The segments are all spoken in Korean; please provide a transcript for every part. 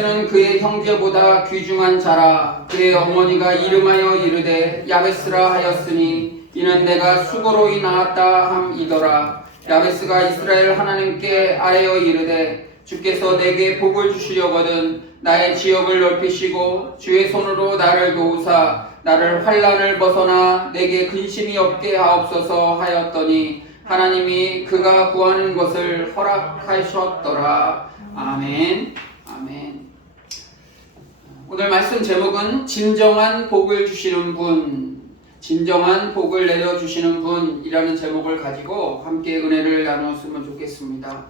는 그의 형제보다 귀중한 자라. 그의 어머니가 이름하여 이르되 야베스라 하였으니 이는 내가 수고로이 낳았다 함이더라. 야베스가 이스라엘 하나님께 아뢰어 이르되 주께서 내게 복을 주시려거든 나의 지역을 넓히시고 주의 손으로 나를 도우사 나를 환난을 벗어나 내게 근심이 없게 하옵소서 하였더니 하나님이 그가 구하는 것을 허락하셨더라. 아멘. 아멘. 오늘 말씀 제목은 진정한 복을 주시는 분, 진정한 복을 내려주시는 분이라는 제목을 가지고 함께 은혜를 나누었으면 좋겠습니다.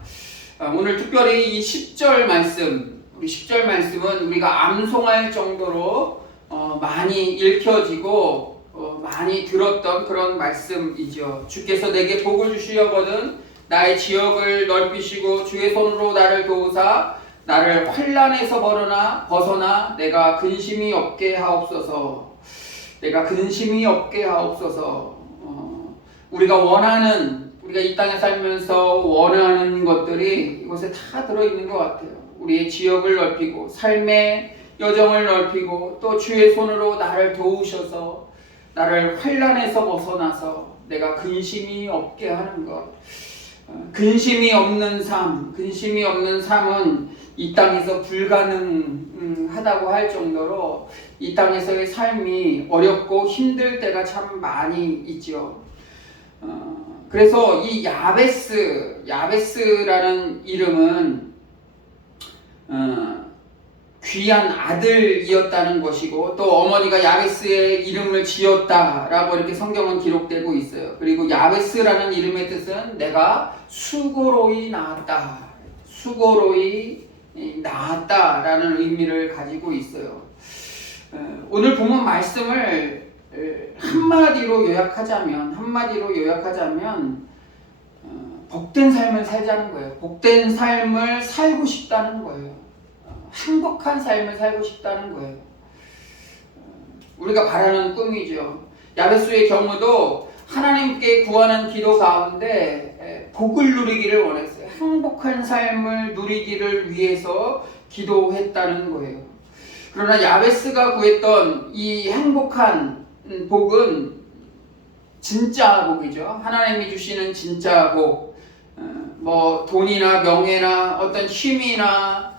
오늘 특별히 이 10절 말씀, 우리 10절 말씀은 우리가 암송할 정도로 많이 읽혀지고 많이 들었던 그런 말씀이죠. 주께서 내게 복을 주시려거든 나의 지역을 넓히시고 주의 손으로 나를 도우사 나를 환난에서 벗어나 내가 근심이 없게 하옵소서. 내가 근심이 없게 하옵소서. 우리가 이 땅에 살면서 원하는 것들이 이곳에 다 들어있는 것 같아요. 우리의 지역을 넓히고 삶의 여정을 넓히고 또 주의 손으로 나를 도우셔서 나를 환난에서 벗어나서 내가 근심이 없게 하는 것. 근심이 없는 삶은 이 땅에서 불가능하다고 할 정도로 이 땅에서의 삶이 어렵고 힘들 때가 참 많이 있죠. 그래서 이 야베스라는 이름은 귀한 아들이었다는 것이고 또 어머니가 야베스의 이름을 지었다라고 이렇게 성경은 기록되고 있어요. 그리고 야베스라는 이름의 뜻은 내가 수고로이 낳았다라는 의미를 가지고 있어요. 오늘 본문 말씀을 한마디로 요약하자면 복된 삶을 살자는 거예요. 복된 삶을 살고 싶다는 거예요. 행복한 삶을 살고 싶다는 거예요. 우리가 바라는 꿈이죠. 야베스의 경우도 하나님께 구하는 기도 가운데 복을 누리기를 원했어요. 행복한 삶을 누리기를 위해서 기도했다는 거예요. 그러나 야베스가 구했던 이 행복한 복은 진짜 복이죠. 하나님이 주시는 진짜 복. 돈이나 명예나 어떤 취미나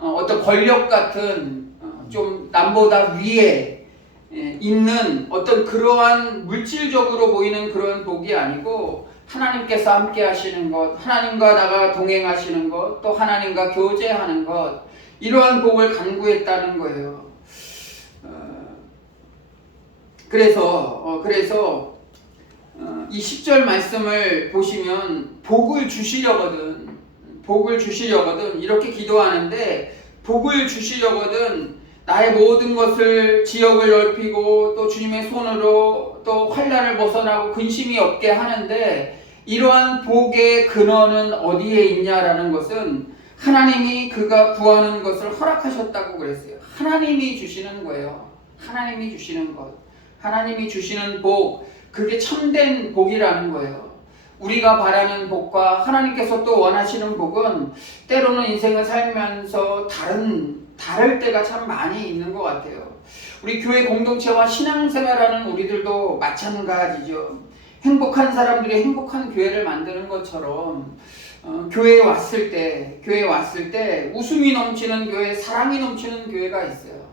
어떤 권력 같은 좀 남보다 위에 있는 어떤 그러한 물질적으로 보이는 그런 복이 아니고 하나님께서 함께 하시는 것, 하나님과 나가 동행하시는 것, 또 하나님과 교제하는 것, 이러한 복을 간구했다는 거예요. 그래서 이 10절 말씀을 보시면 복을 주시려거든 이렇게 기도하는데, 복을 주시려거든 나의 모든 것을 지역을 넓히고 또 주님의 손으로 또 환난을 벗어나고 근심이 없게 하는데, 이러한 복의 근원은 어디에 있냐라는 것은 하나님이 그가 구하는 것을 허락하셨다고 그랬어요. 하나님이 주시는 거예요. 하나님이 주시는 것, 하나님이 주시는 복, 그게 참된 복이라는 거예요. 우리가 바라는 복과 하나님께서 또 원하시는 복은 때로는 인생을 살면서 다를 때가 참 많이 있는 것 같아요. 우리 교회 공동체와 신앙생활하는 우리들도 마찬가지죠. 행복한 사람들이 행복한 교회를 만드는 것처럼 교회에 왔을 때 웃음이 넘치는 교회, 사랑이 넘치는 교회가 있어요.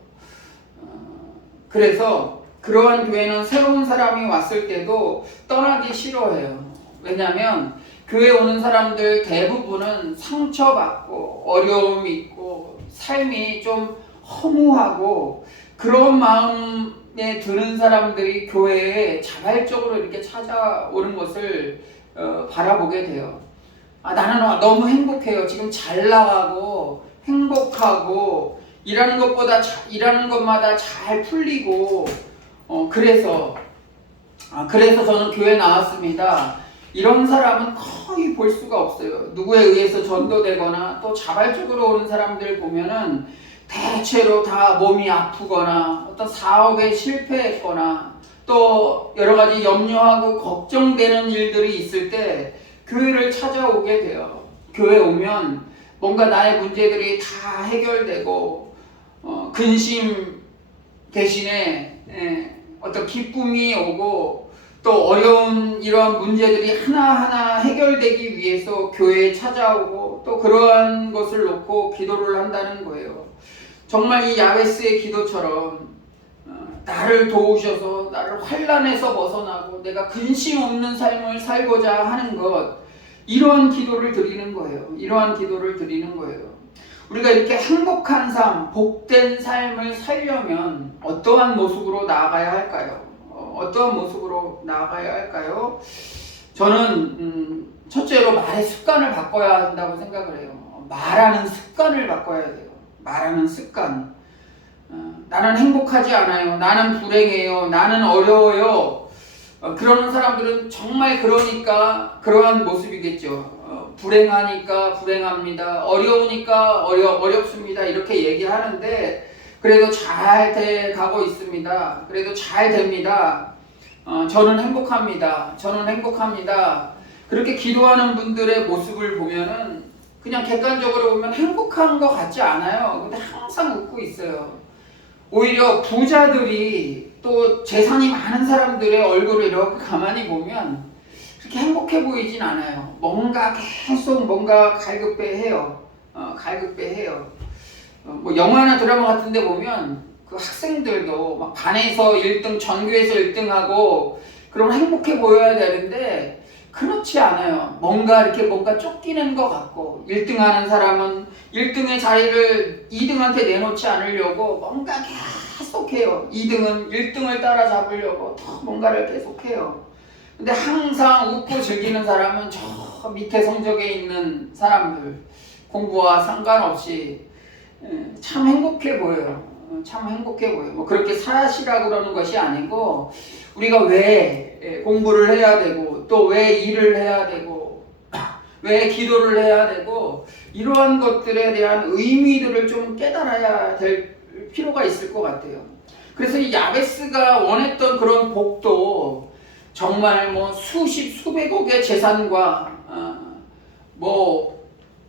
그래서 그러한 교회는 새로운 사람이 왔을 때도 떠나기 싫어해요. 왜냐하면 교회에 오는 사람들 대부분은 상처받고 어려움이 있고 삶이 좀 허무하고 그런 마음에 드는 사람들이 교회에 자발적으로 이렇게 찾아오는 것을 바라보게 돼요. 나는 너무 행복해요. 지금 잘 나가고 행복하고 일하는 것마다 잘 풀리고 그래서 저는 교회 나왔습니다. 이런 사람은 거의 볼 수가 없어요. 누구에 의해서 전도되거나 또 자발적으로 오는 사람들 보면은 대체로 다 몸이 아프거나 어떤 사업에 실패했거나 또 여러 가지 염려하고 걱정되는 일들이 있을 때 교회를 찾아오게 돼요. 교회 오면 뭔가 나의 문제들이 다 해결되고 근심 대신에 어떤 기쁨이 오고 또 어려운 이러한 문제들이 하나하나 해결되기 위해서 교회에 찾아오고 또 그러한 것을 놓고 기도를 한다는 거예요. 정말 이 야베스의 기도처럼 나를 도우셔서 나를 환난에서 벗어나고 내가 근심 없는 삶을 살고자 하는 것, 이러한 기도를 드리는 거예요. 이러한 기도를 드리는 거예요. 우리가 이렇게 행복한 삶, 복된 삶을 살려면 어떠한 모습으로 나아가야 할까요? 어떠한 모습으로 나아가야 할까요? 저는 첫째로 말의 습관을 바꿔야 한다고 생각을 해요. 말하는 습관을 바꿔야 돼요. 말하는 습관. 나는 행복하지 않아요. 나는 불행해요. 나는 어려워요. 그러는 사람들은 정말 그러니까 그러한 모습이겠죠. 불행하니까 불행합니다. 어려우니까 어렵습니다. 이렇게 얘기하는데 그래도 잘 돼 가고 있습니다. 그래도 잘 됩니다. 저는 행복합니다. 저는 행복합니다. 그렇게 기도하는 분들의 모습을 보면은 그냥 객관적으로 보면 행복한 것 같지 않아요. 근데 항상 웃고 있어요. 오히려 부자들이 또 재산이 많은 사람들의 얼굴을 이렇게 가만히 보면 그렇게 행복해 보이진 않아요. 뭔가 계속 뭔가 갈급해해요. 갈급해해요. 뭐 영화나 드라마 같은 데 보면 그 학생들도 막 반에서 1등, 전교에서 1등하고 그러면 행복해 보여야 되는데 그렇지 않아요. 뭔가 이렇게 뭔가 쫓기는 것 같고 1등 하는 사람은 1등의 자리를 2등한테 내놓지 않으려고 뭔가 계속해요. 2등은 1등을 따라잡으려고 더 뭔가를 계속해요. 근데 항상 웃고 즐기는 사람은 저 밑에 성적에 있는 사람들, 공부와 상관없이 참 행복해 보여요. 참 행복해 보여요. 뭐 그렇게 사시라고 그러는 것이 아니고 우리가 왜 공부를 해야 되고 또 왜 일을 해야 되고 왜 기도를 해야 되고 이러한 것들에 대한 의미들을 좀 깨달아야 될 필요가 있을 것 같아요. 그래서 이 야베스가 원했던 그런 복도 정말 뭐 수백억의 재산과 뭐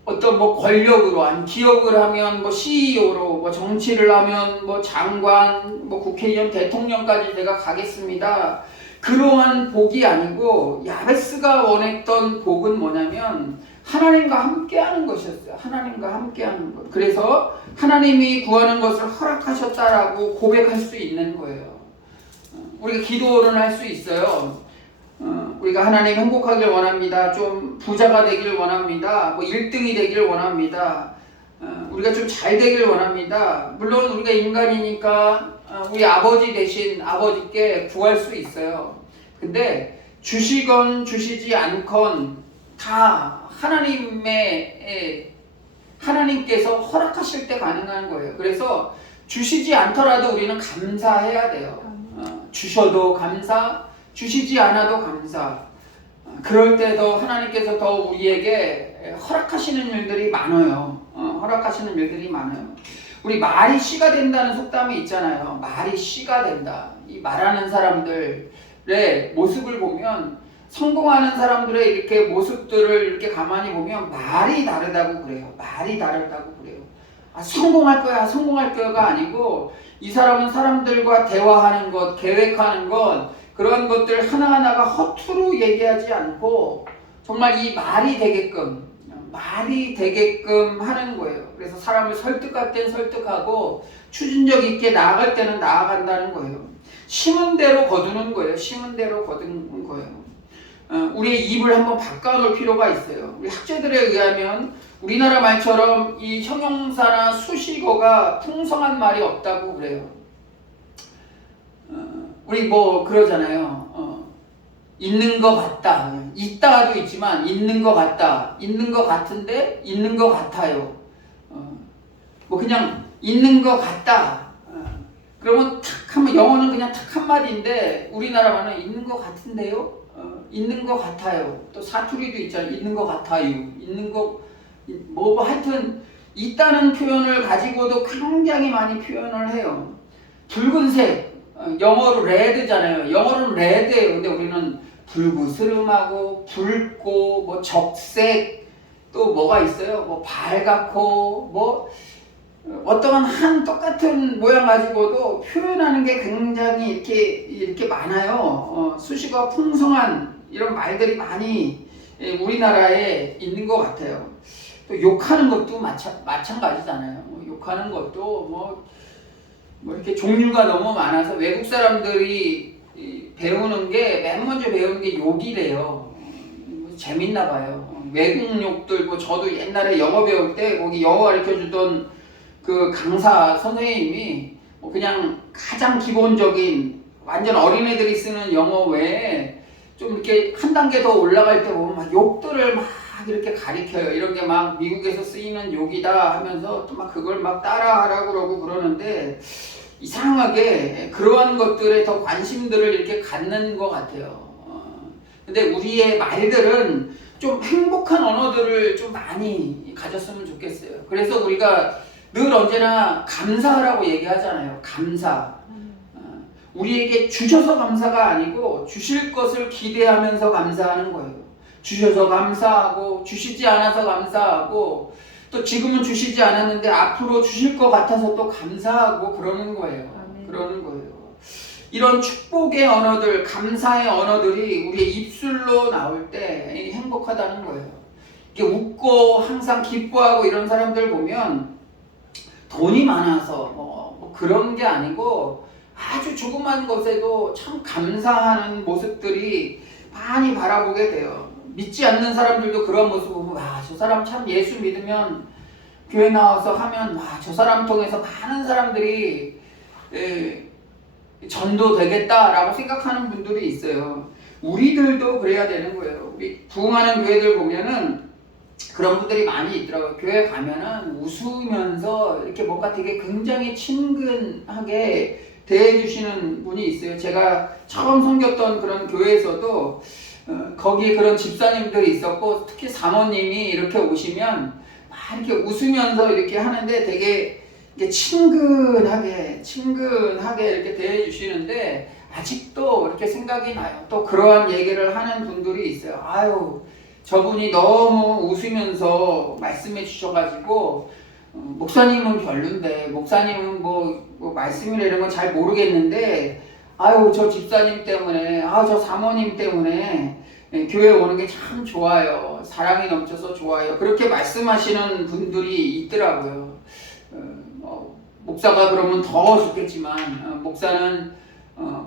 어떤 뭐 권력으로 한 기업을 하면 뭐 CEO로 뭐 정치를 하면 뭐 장관 뭐 국회의원 대통령까지 내가 가겠습니다. 그러한 복이 아니고 야베스가 원했던 복은 뭐냐면 하나님과 함께하는 것이었어요. 하나님과 함께하는 것. 그래서 하나님이 구하는 것을 허락하셨다라고 고백할 수 있는 거예요. 우리가 기도는 할 수 있어요. 우리가 하나님 행복하길 원합니다. 좀 부자가 되길 원합니다. 뭐 1등이 되길 원합니다. 우리가 좀 잘 되길 원합니다. 물론 우리가 인간이니까 우리 아버지 대신 아버지께 구할 수 있어요. 근데 주시건 주시지 않건 다 하나님께서 허락하실 때 가능한 거예요. 그래서 주시지 않더라도 우리는 감사해야 돼요. 주셔도 감사, 주시지 않아도 감사. 그럴 때도 하나님께서 더 우리에게 허락하시는 일들이 많아요. 허락하시는 일들이 많아요. 우리 말이 씨가 된다는 속담이 있잖아요. 말이 씨가 된다. 이 말하는 사람들의 모습을 보면 성공하는 사람들의 이렇게 모습들을 이렇게 가만히 보면 말이 다르다고 그래요. 말이 다르다고 그래요. 성공할 거야, 성공할 거야가 아니고 이 사람은 사람들과 대화하는 것, 계획하는 것, 그런 것들 하나하나가 허투루 얘기하지 않고 정말 이 말이 되게끔 하는 거예요. 그래서 사람을 설득할 땐 설득하고 추진력 있게 나아갈 때는 나아간다는 거예요. 심은 대로 거두는 거예요. 심은 대로 거두는 거예요. 우리의 입을 한번 바꿔놓을 필요가 있어요. 우리 학자들에 의하면 우리나라 말처럼 이 형용사나 수식어가 풍성한 말이 없다고 그래요. 우리 뭐 그러잖아요. 있는 것 같다. 있다도 있지만 있는 것 같다. 있는 것 같은데 있는 것 같아요. 뭐 그냥 있는 것 같다. 그러면 탁 하면 영어는 그냥 탁 한마디인데 우리나라 말은 있는 것 같은데요. 있는 것 같아요. 또 사투리도 있잖아요. 있는 것 같아요. 있는 거 뭐 하여튼 있다는 표현을 가지고도 굉장히 많이 표현을 해요. 붉은색 영어로 레드잖아요. 영어로는 레드예요. 근데 우리는 붉으스름하고 붉고 뭐 적색 또 뭐가 있어요? 뭐 발갛고 뭐 어떤 한 똑같은 모양 가지고도 표현하는 게 굉장히 이렇게 많아요. 수식어 풍성한 이런 말들이 많이 우리나라에 있는 것 같아요. 또 욕하는 것도 마찬가지잖아요. 욕하는 것도 뭐 이렇게 종류가 너무 많아서 외국 사람들이 배우는 게 맨 먼저 배우는 게 욕이래요. 재밌나 봐요. 외국 욕들 뭐 저도 옛날에 영어 배울 때 거기 영어 가르쳐 주던 그 강사 선생님이 뭐 그냥 가장 기본적인 완전 어린애들이 쓰는 영어 외에 좀 이렇게 한 단계 더 올라갈 때 보면 막 욕들을 막 이렇게 가리켜요. 이런 게 막 미국에서 쓰이는 욕이다 하면서 또 막 그걸 막 따라하라고 그러고 그러는데 이상하게 그러한 것들에 더 관심들을 이렇게 갖는 것 같아요. 근데 우리의 말들은 좀 행복한 언어들을 좀 많이 가졌으면 좋겠어요. 그래서 우리가 늘 언제나 감사하라고 얘기하잖아요. 감사. 우리에게 주셔서 감사가 아니고 주실 것을 기대하면서 감사하는 거예요. 주셔서 감사하고 주시지 않아서 감사하고 또 지금은 주시지 않았는데 앞으로 주실 것 같아서 또 감사하고 그러는 거예요. 그러는 거예요. 이런 축복의 언어들, 감사의 언어들이 우리의 입술로 나올 때 행복하다는 거예요. 이게 웃고 항상 기뻐하고 이런 사람들 보면 돈이 많아서 뭐 그런 게 아니고 아주 조그만 것에도 참 감사하는 모습들이 많이 바라보게 돼요. 믿지 않는 사람들도 그런 모습 보면 와, 저 사람 참 예수 믿으면 교회 나와서 하면 와, 저 사람 통해서 많은 사람들이 전도 되겠다라고 생각하는 분들이 있어요. 우리들도 그래야 되는 거예요. 우리 부흥하는 교회들 보면은 그런 분들이 많이 있더라고요. 교회 가면은 웃으면서 이렇게 뭔가 되게 굉장히 친근하게 대해주시는 분이 있어요. 제가 처음 섬겼던 그런 교회에서도 거기에 그런 집사님들이 있었고 특히 사모님이 이렇게 오시면 막 이렇게 웃으면서 이렇게 하는데 되게 친근하게 이렇게 대해주시는데 아직도 이렇게 생각이 나요. 또 그러한 얘기를 하는 분들이 있어요. 아유, 저분이 너무 웃으면서 말씀해 주셔가지고 목사님은 별론데 목사님은 뭐 말씀이나 이런 건 잘 모르겠는데 아유, 저 집사님 때문에 저 사모님 때문에 교회 오는 게 참 좋아요. 사랑이 넘쳐서 좋아요. 그렇게 말씀하시는 분들이 있더라고요. 목사가 그러면 더 좋겠지만 목사는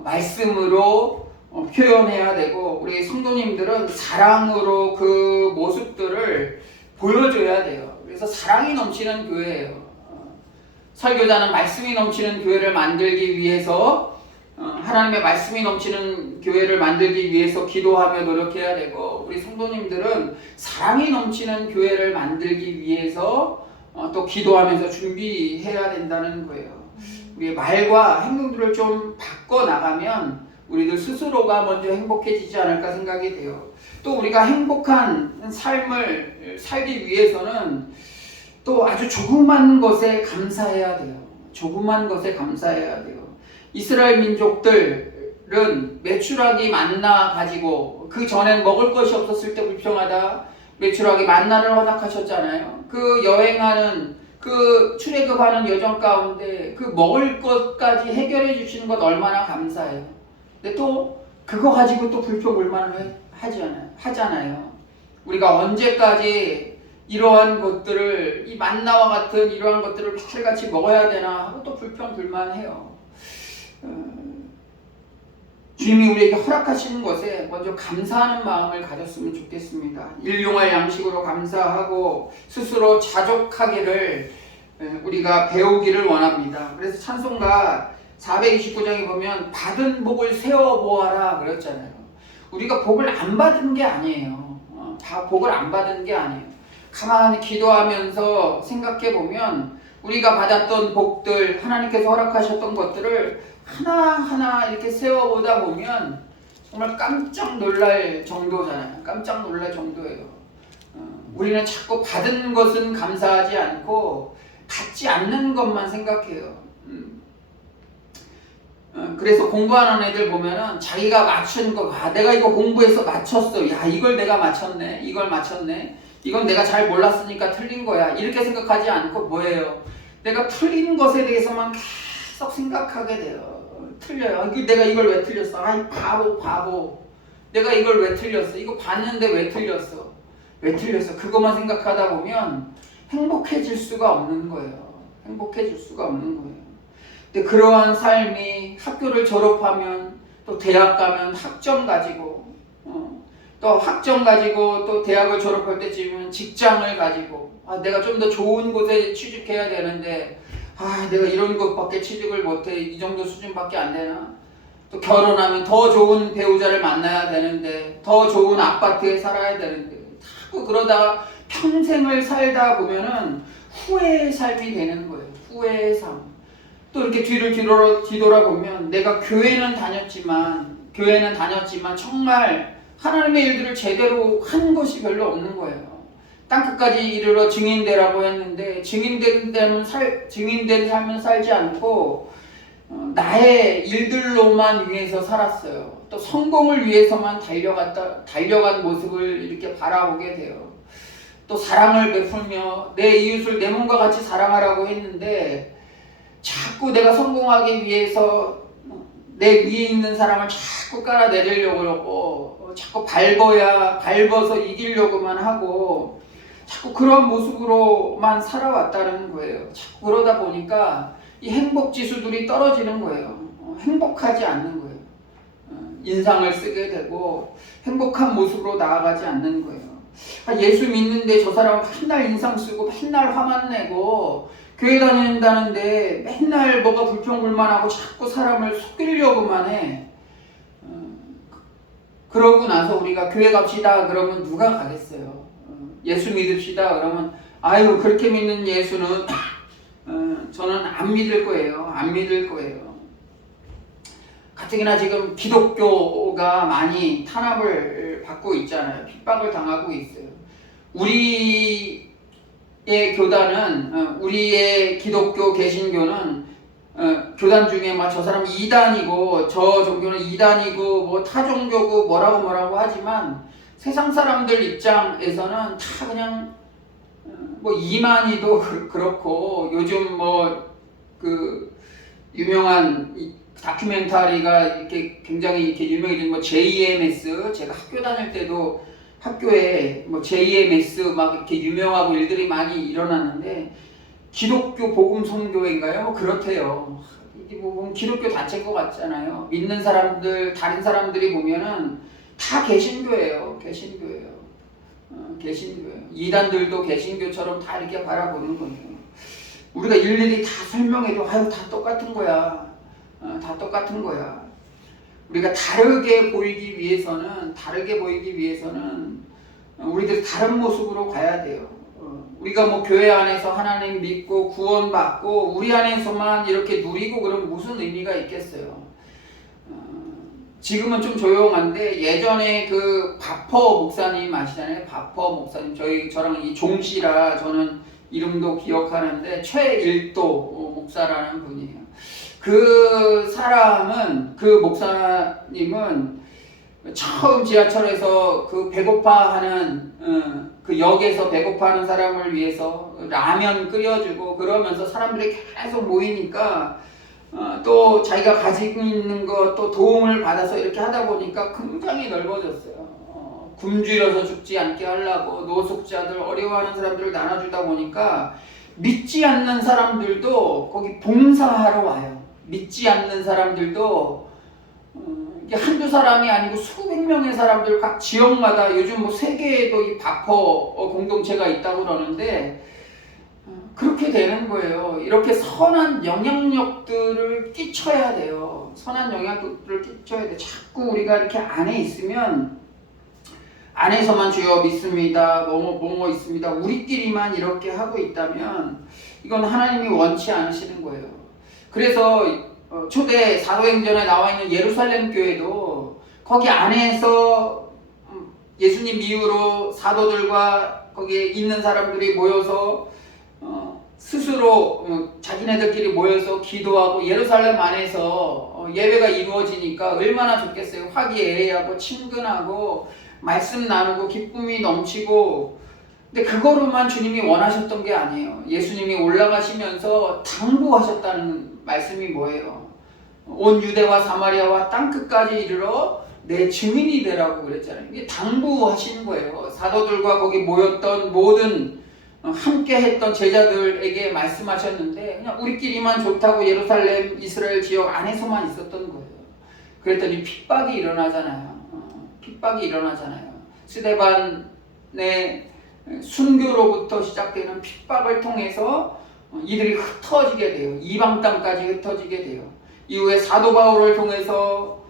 말씀으로 표현해야 되고 우리 성도님들은 사랑으로 그 모습들을 보여줘야 돼요. 그래서 사랑이 넘치는 교회예요. 설교자는 말씀이 넘치는 교회를 만들기 위해서 하나님의 말씀이 넘치는 교회를 만들기 위해서 기도하며 노력해야 되고 우리 성도님들은 사랑이 넘치는 교회를 만들기 위해서 또 기도하면서 준비해야 된다는 거예요. 우리의 말과 행동들을 좀 바꿔나가면 우리들 스스로가 먼저 행복해지지 않을까 생각이 돼요. 또 우리가 행복한 삶을 살기 위해서는 또 아주 조그만 것에 감사해야 돼요. 조그만 것에 감사해야 돼요. 이스라엘 민족들은 메추라기 만나 가지고 그 전엔 먹을 것이 없었을 때 불평하다 메추라기 만나를 허락하셨잖아요. 그 여행하는 그 출애굽하는 여정 가운데 그 먹을 것까지 해결해 주시는 것 얼마나 감사해요. 근데 또 그거 가지고 또 불평불만을 하잖아요. 우리가 언제까지 이러한 것들을 이 만나와 같은 이러한 것들을 매일같이 먹어야 되나 하고 또 불평불만해요. 주님이 우리에게 허락하시는 것에 먼저 감사하는 마음을 가졌으면 좋겠습니다. 일용할 양식으로 감사하고 스스로 자족하기를 우리가 배우기를 원합니다. 그래서 찬송가 429장에 보면 받은 복을 세어보아라 그랬잖아요. 우리가 복을 안 받은 게 아니에요. 복을 안 받은 게 아니에요. 가만히 기도하면서 생각해보면 우리가 받았던 복들, 하나님께서 허락하셨던 것들을 하나하나 이렇게 세워보다 보면 정말 깜짝 놀랄 정도잖아요. 깜짝 놀랄 정도예요. 우리는 자꾸 받은 것은 감사하지 않고 받지 않는 것만 생각해요. 그래서 공부하는 애들 보면은 자기가 맞춘 거, 내가 이거 공부해서 맞췄어. 야, 이걸 내가 맞췄네. 이걸 맞췄네. 이건 내가 잘 몰랐으니까 틀린 거야. 이렇게 생각하지 않고 뭐예요? 내가 틀린 것에 대해서만 계속 생각하게 돼요. 틀려요. 내가 이걸 왜 틀렸어? 아이 바보. 내가 이걸 왜 틀렸어? 이거 봤는데 왜 틀렸어? 왜 틀렸어? 그것만 생각하다 보면 행복해질 수가 없는 거예요. 행복해질 수가 없는 거예요. 근데 그러한 삶이 학교를 졸업하면 또 대학 가면 학점 가지고 또 학점 가지고 또 대학을 졸업할 때쯤은 직장을 가지고 내가 좀 더 좋은 곳에 취직해야 되는데 내가 이런 것밖에 취직을 못해. 이 정도 수준밖에 안 되나? 또 결혼하면 더 좋은 배우자를 만나야 되는데 더 좋은 아파트에 살아야 되는데 자꾸 그러다가 평생을 살다 보면은 후회의 삶이 되는 거예요. 후회의 삶. 또 이렇게 뒤를 뒤돌아보면 내가 교회는 다녔지만 정말 하나님의 일들을 제대로 한 것이 별로 없는 거예요. 땅끝까지 이르러 증인되라고 했는데 증인된 삶은 살지 않고 나의 일들로만 위해서 살았어요. 또 성공을 위해서만 달려간 모습을 이렇게 바라보게 돼요. 또 사랑을 베풀며 내 이웃을 내 몸과 같이 사랑하라고 했는데 자꾸 내가 성공하기 위해서 내 위에 있는 사람을 자꾸 깔아내리려고 그러고 자꾸 밟아서 이기려고만 하고 자꾸 그런 모습으로만 살아왔다는 거예요. 자꾸 그러다 보니까 이 행복 지수들이 떨어지는 거예요. 행복하지 않는 거예요. 인상을 쓰게 되고 행복한 모습으로 나아가지 않는 거예요. 예수 믿는데 저 사람은 맨날 인상 쓰고 맨날 화만 내고 교회 다닌다는데 맨날 뭐가 불평불만하고 자꾸 사람을 속이려고만 해. 그러고 나서 우리가 교회 갑시다 그러면 누가 가겠어요? 예수 믿읍시다 그러면 아유 그렇게 믿는 예수는 저는 안 믿을 거예요. 안 믿을 거예요. 가뜩이나 지금 기독교가 많이 탄압을 받고 있잖아요. 핍박을 당하고 있어요. 우리의 교단은 우리의 기독교 개신교는 교단 중에 막 저 사람 2단이고 저 종교는 2단이고 뭐 타종교고 뭐라고 하지만 세상 사람들 입장에서는 다 그냥 뭐 이만희도 그렇고 요즘 뭐 그 유명한 다큐멘터리가 이렇게 굉장히 이렇게 유명해진 뭐 JMS 제가 학교 다닐 때도 학교에 뭐 JMS 막 이렇게 유명하고 일들이 많이 일어났는데 기독교 복음 선교회인가요? 뭐 그렇대요. 이게 뭐 기독교 단체인 것 같잖아요. 믿는 사람들 다른 사람들이 보면은 다 개신교예요. 개신교예요. 이단들도 개신교처럼 다 이렇게 바라보는 거예요. 우리가 일일이 다 설명해도 다 똑같은 거야. 다 똑같은 거야. 우리가 다르게 보이기 위해서는 우리들이 다른 모습으로 가야 돼요. 우리가 뭐 교회 안에서 하나님 믿고 구원받고 우리 안에서만 이렇게 누리고 그러면 무슨 의미가 있겠어요. 지금은 좀 조용한데 예전에 그 바퍼 목사님 아시잖아요. 바퍼 목사님 저랑 이 종씨라 저는 이름도 기억하는데 최일도 목사라는 분이에요. 그 목사님은 처음 지하철에서 그 배고파하는 그 역에서 배고파하는 사람을 위해서 라면 끓여주고 그러면서 사람들이 계속 모이니까 또 자기가 가지고 있는 것 또 도움을 받아서 이렇게 하다 보니까 굉장히 넓어졌어요. 굶주려서 죽지 않게 하려고 노숙자들 어려워하는 사람들을 나눠주다 보니까 믿지 않는 사람들도 거기 봉사하러 와요. 믿지 않는 사람들도 이게 한두 사람이 아니고 수백 명의 사람들 각 지역마다 요즘 뭐 세계에도 이 바퍼 공동체가 있다고 그러는데 그렇게 되는 거예요. 이렇게 선한 영향력들을 끼쳐야 돼요. 선한 영향력들을 끼쳐야 돼. 자꾸 우리가 이렇게 안에 있으면 안에서만 주여 믿습니다. 뭐뭐 있습니다. 우리끼리만 이렇게 하고 있다면 이건 하나님이 원치 않으시는 거예요. 그래서 초대 사도행전에 나와 있는 예루살렘 교회도 거기 안에서 예수님 이후로 사도들과 거기에 있는 사람들이 모여서 스스로 자기네들끼리 모여서 기도하고 예루살렘 안에서 예배가 이루어지니까 얼마나 좋겠어요. 화기애애하고 친근하고 말씀 나누고 기쁨이 넘치고 근데 그거로만 주님이 원하셨던 게 아니에요. 예수님이 올라가시면서 당부하셨다는 말씀이 뭐예요? 온 유대와 사마리아와 땅끝까지 이르러 내 증인이 되라고 그랬잖아요. 이게 당부하신 거예요. 사도들과 거기 모였던 모든 함께 했던 제자들에게 말씀하셨는데 그냥 우리끼리만 좋다고 예루살렘 이스라엘 지역 안에서만 있었던 거예요. 그랬더니 핍박이 일어나잖아요. 핍박이 일어나잖아요. 스데반의 순교로부터 시작되는 핍박을 통해서 이들이 흩어지게 돼요. 이방 땅까지 흩어지게 돼요. 이후에 사도 바울을 통해서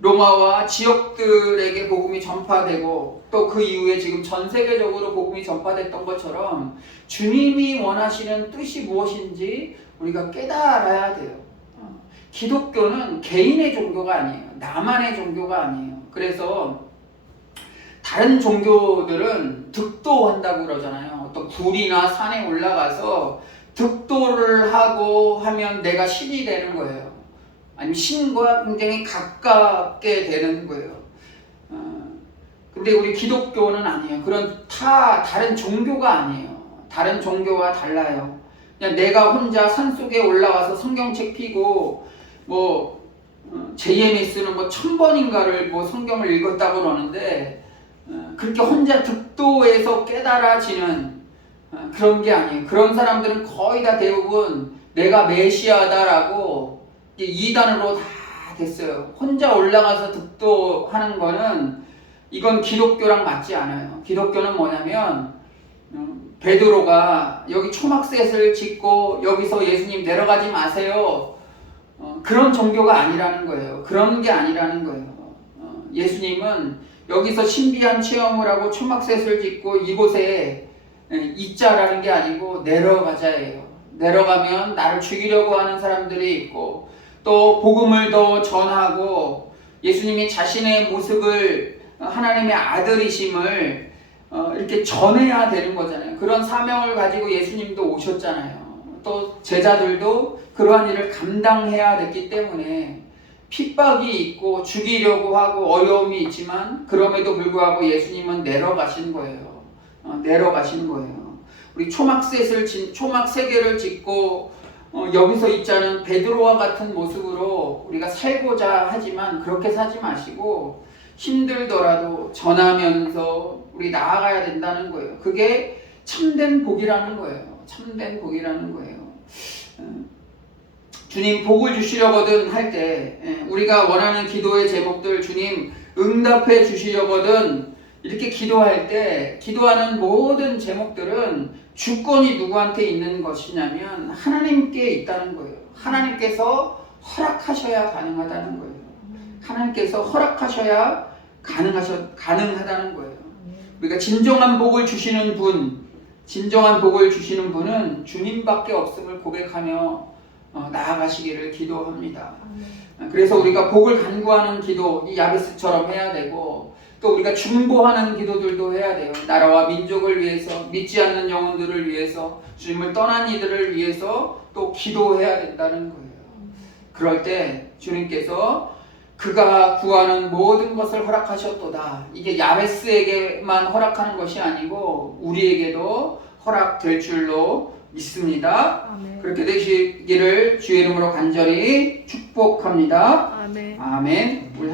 로마와 지역들에게 복음이 전파되고 또 그 이후에 지금 전 세계적으로 복음이 전파됐던 것처럼 주님이 원하시는 뜻이 무엇인지 우리가 깨달아야 돼요. 기독교는 개인의 종교가 아니에요. 나만의 종교가 아니에요. 그래서 다른 종교들은 득도한다고 그러잖아요. 어떤 굴이나 산에 올라가서 득도를 하고 하면 내가 신이 되는 거예요. 아니면 신과 굉장히 가깝게 되는 거예요. 근데 우리 기독교는 아니에요. 그런 다른 종교가 아니에요. 다른 종교와 달라요. 그냥 내가 혼자 산속에 올라가서 성경책 피고 JMS는 1000번인가를 성경을 읽었다고 그러는데 그렇게 혼자 득도해서 깨달아지는 그런 게 아니에요. 그런 사람들은 거의 다 대부분 내가 메시아다라고 이단으로 다 됐어요. 혼자 올라가서 득도하는 거는 이건 기독교랑 맞지 않아요. 기독교는 뭐냐면 베드로가 여기 초막셋을 짓고 여기서 예수님 내려가지 마세요. 그런 종교가 아니라는 거예요. 그런 게 아니라는 거예요. 예수님은 여기서 신비한 체험을 하고 초막셋을 짓고 이곳에 있자라는 게 아니고 내려가자예요. 내려가면 나를 죽이려고 하는 사람들이 있고 또 복음을 더 전하고 예수님이 자신의 모습을 하나님의 아들이심을 이렇게 전해야 되는 거잖아요. 그런 사명을 가지고 예수님도 오셨잖아요. 또 제자들도 그러한 일을 감당해야 됐기 때문에 핍박이 있고 죽이려고 하고 어려움이 있지만 그럼에도 불구하고 예수님은 내려가신 거예요. 내려가신 거예요. 우리 초막 3개를 짓고 여기서 있자는 베드로와 같은 모습으로 우리가 살고자 하지만 그렇게 사지 마시고 힘들더라도 전하면서 우리 나아가야 된다는 거예요. 그게 참된 복이라는 거예요. 참된 복이라는 거예요. 주님 복을 주시려거든 할 때 우리가 원하는 기도의 제목들 주님 응답해 주시려거든 이렇게 기도할 때 기도하는 모든 제목들은 주권이 누구한테 있는 것이냐면 하나님께 있다는 거예요. 하나님께서 허락하셔야 가능하다는 거예요. 하나님께서 허락하셔야 가능하다는 거예요. 우리가 진정한 복을 주시는 분은 주님밖에 없음을 고백하며 나아가시기를 기도합니다. 그래서 우리가 복을 간구하는 기도, 이 야베스처럼 해야 되고 또 우리가 중보하는 기도들도 해야 돼요. 나라와 민족을 위해서, 믿지 않는 영혼들을 위해서, 주님을 떠난 이들을 위해서 또 기도해야 된다는 거예요. 그럴 때 주님께서 그가 구하는 모든 것을 허락하셨도다. 이게 야베스에게만 허락하는 것이 아니고 우리에게도 허락될 줄로 믿습니다. 아멘. 그렇게 되시기를 주의 이름으로 간절히 축복합니다. 아멘. 아멘. 우리